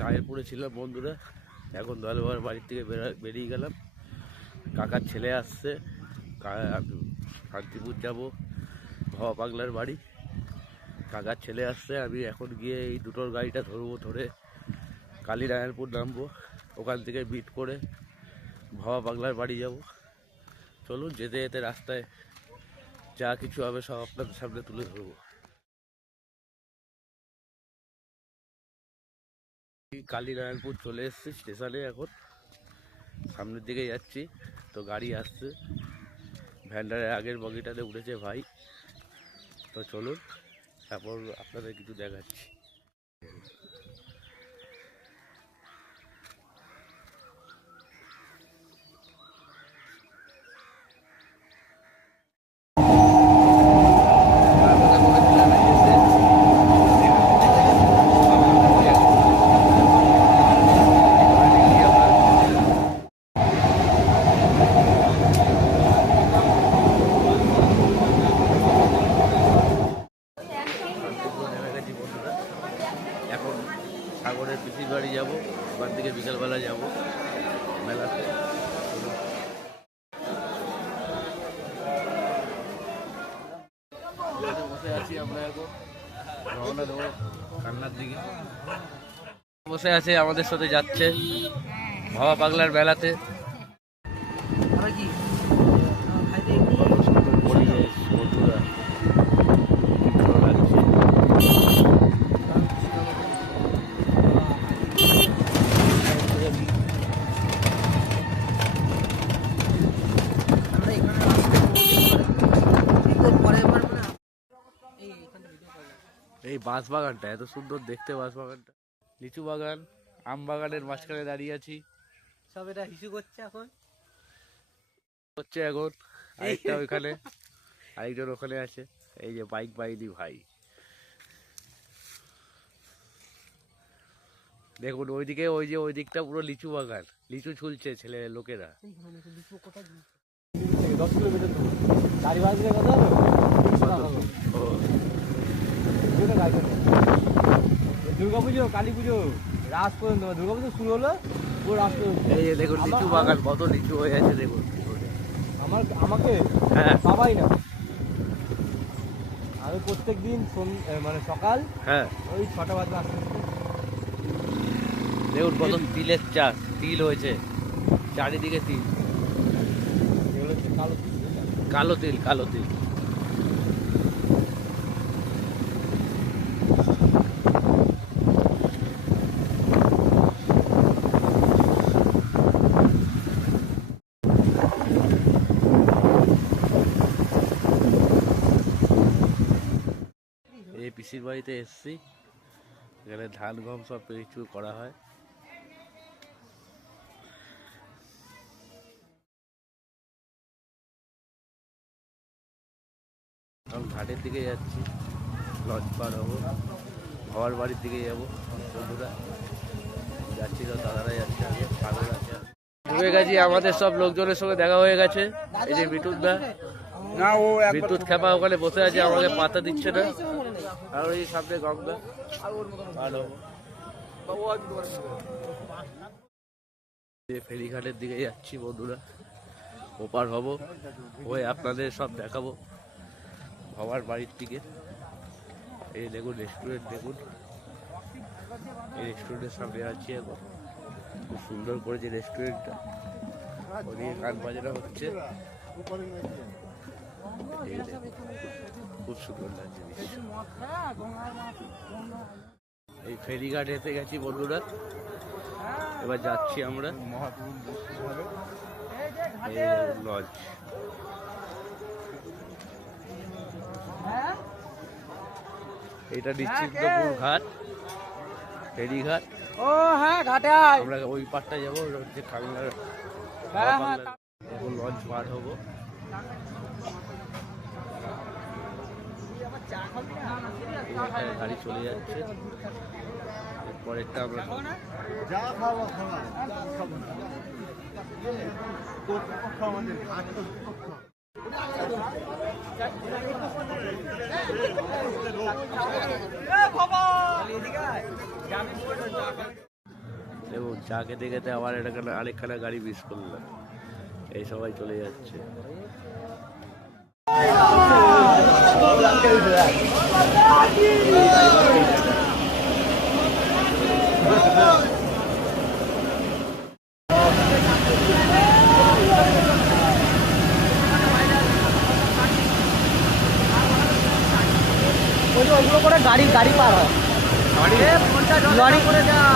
নারায়ণপুরে ছিলাম বন্ধুরা, এখন দয়ালবাবার বাড়ির থেকে বেরিয়ে গেলাম। কাকার ছেলে আসছে, শান্তিপুর যাবো, ভাবা পাগলার বাড়ি। কাকার ছেলে আসছে, আমি এখন গিয়ে এই দুটোর গাড়িটা ধরবো, ধরে কালীনারায়ণপুর নামবো, ওখান থেকে বিট করে ভাবা পাগলার বাড়ি যাব। চলুন যেতে যেতে রাস্তায় যা কিছু হবে সব আপনাদের সামনে তুলে ধরবো। কালীনারায়ণপুর চলে এসেছি স্টেশনে, এখন সামনের দিকে যাচ্ছি। তো গাড়ি আসছে, ভ্যান্ডারের আগের বগিটাতে উঠেছে ভাই। তো চলুন তারপর আপনাদের কিছু দেখাচ্ছি। এখন সাগরের পিসির বাড়ি যাবো, ওখান থেকে বিকালবেলা যাবো মেলাতে। বসে আছি আমরা, এখন রওনা দেবো কান্নার দিকে। বসে আছে, আমাদের সাথে যাচ্ছে ভাবা পাগলার মেলাতে। পরিবেশ বন্ধুরা, ভালো লাগছে। এই বাঁশ বাগানটা এত সুন্দর দেখতে, বাঁশ বাগানটা, লিচু বাগান, আম বাগানের মাঝখানে দাঁড়িয়ে আছি। সব এটা হিসু করছে এখন, আরেকটা ওইখানে, আরেকজন ওখানে আছে। এই যে বাইক বাইদি ভাই, দেখুন ওইদিকে, ওই দিকটা পুরো লিচু বাগান, লিচু ঝুলছে ছেলে লোকেরা। 10 কিলোমিটার গাড়ি বাজলে কথা দুর্গাপুজো, কালী পুজো, রাস পর্যন্ত। দুর্গাপুজো শুরু হলো, পুরো রাস পর্যন্ত। এই যে দেখুন লিচু বাগান, কত লিচু হয়ে আছে দেখুন। আমাকে হ্যাঁ সবাই না, আমি প্রত্যেক দিন মানে সকাল হ্যাঁ ওই 6টা বাজে আসতে। দেখুন কত তিলের চাষ, তিল হয়েছে চারিদিকে, তিল, এগুলো হচ্ছে কালো তিল। কালো তিল, কালো তিল। এই পিসির বাড়িতে এসছি, এখানে ধান গম সব কিছু করা হয়। আমি ঘাটের দিকে যাচ্ছি, লঞ্চ পার হবো, ভাবার বাড়ির দিকে যাবো। বন্ধুরা যাচ্ছি, তো দাদারা যাচ্ছে, আগে সাগর আছে। ঢুকে গেছি, আমাদের সব লোকজনের সঙ্গে দেখা হয়ে গেছে। এই যে বিদ্যুৎ দা, বিদ্যুৎ খেপা ওখানে বসে আছে, আমাকে পাতা দিচ্ছে না। আর ওই সামনে গঙ্গা, ভালো ফেরিঘাটের দিকে যাচ্ছি বন্ধুরা, ওপার হব, ওই আপনাদের সব দেখাবো ভাবার বাড়ির দিকে। এই দেখুন রেস্টুরেন্ট, দেখুন এই রেস্টুরেন্টের সামনে আছি এখন। খুব সুন্দর করেছে রেস্টুরেন্টটা, ওদিকে গান বাজানো হচ্ছে, খুব সুন্দর লাগছে। এই ফেরিঘাট এসে গেছি বন্ধুরা, এবার যাচ্ছি আমরা লঞ্চ। এটা নিশ্চিন্তপুর ঘাট, ফেরিঘাট। ও হ্যাঁ, ঘাটে আমরা ওই পারটা যাবো, হচ্ছে কাংলার। এখন লঞ্চ পার হবো। গাড়ি চলে যাচ্ছে, পরেরটা আমরা এবং চা খেতে খেতে আবার আরেকখানা গাড়ি মিস করলাম। এই সবাই চলে যাচ্ছে। ওইগুলো করে গাড়ি গাড়ি পার হয়,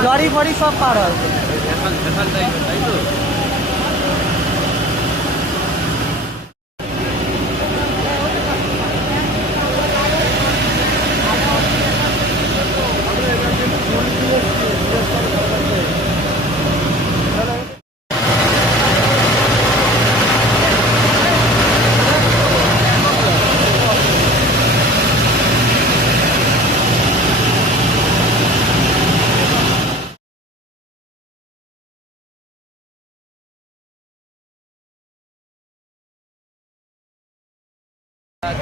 লরি ফরি সব পার হয়। তাই তো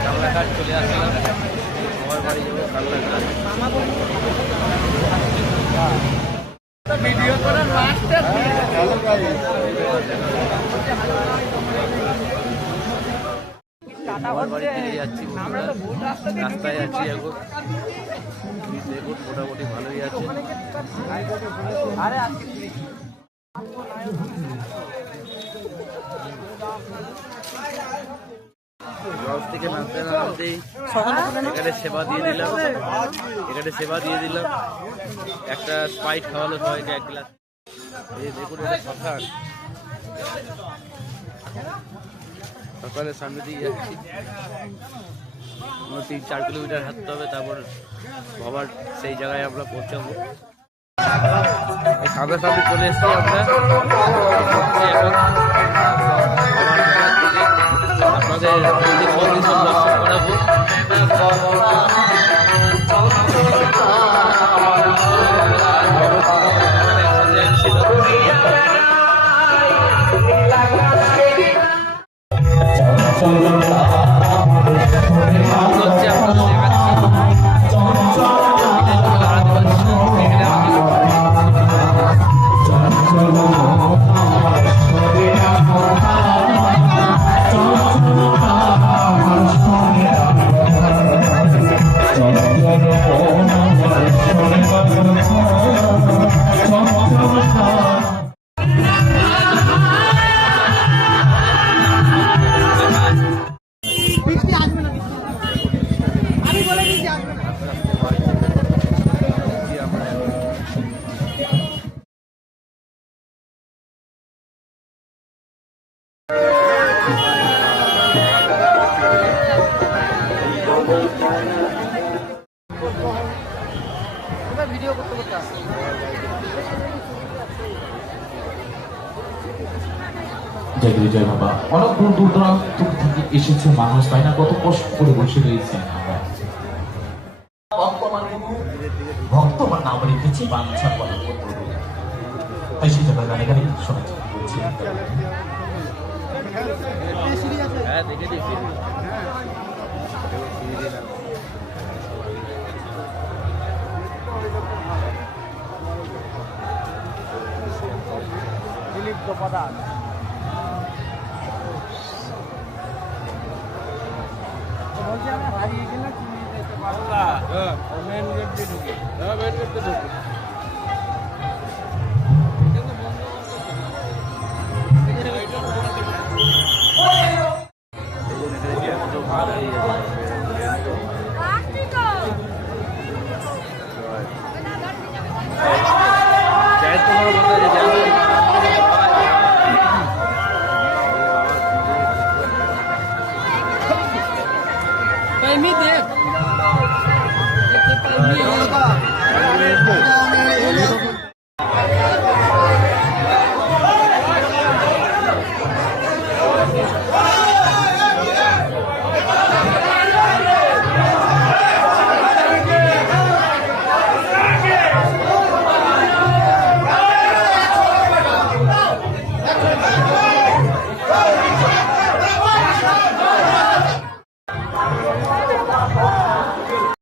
কামলাঘাট চলে আসলাম। আমার বাড়ি যাবো কামলাঘাট। ভিডিও করার মাস্টার। আমার বাড়ির দিকে যাচ্ছি, রাস্তায় আছি এখন। দেখুন মোটামুটি ভালোই আছে। লঞ্চ থেকে নামতে নামতেই এখানে সেবা দিয়ে দিলাম। একটা স্প্রাইট খাওয়ালো সবাইকে 1 গ্লাস। এই দেখুন এটা সকালের সামনে দিয়ে যাচ্ছি। 3-4 কিলোমিটার হাঁটতে হবে, তারপর বাবার সেই জায়গায় আমরা পৌঁছাবো। এই সামনাসামনি চলে এসেছি আমরা। আপনাদের দর্শন করাবো। ভিডিও করতে করতে জয় গুরু জয় বাবা। অনেক দূর দূর দূরান্ত থেকে এসেছে মানুষ, তাই না? কত কষ্ট করে বসে রয়েছে আমরা। ভক্ত আমার নাম রেখেছি বাঞ্ছা বলে, তাই সেই জন্য গানে গানে শোনাচ্ছি। হ্যাঁ দেখে দিচ্ছি। দিলীপ প্রধান বলছি, আমি হারিয়ে গেলে চিনি যেতে পারবো না। মেন গেট দিয়ে ঢুকি।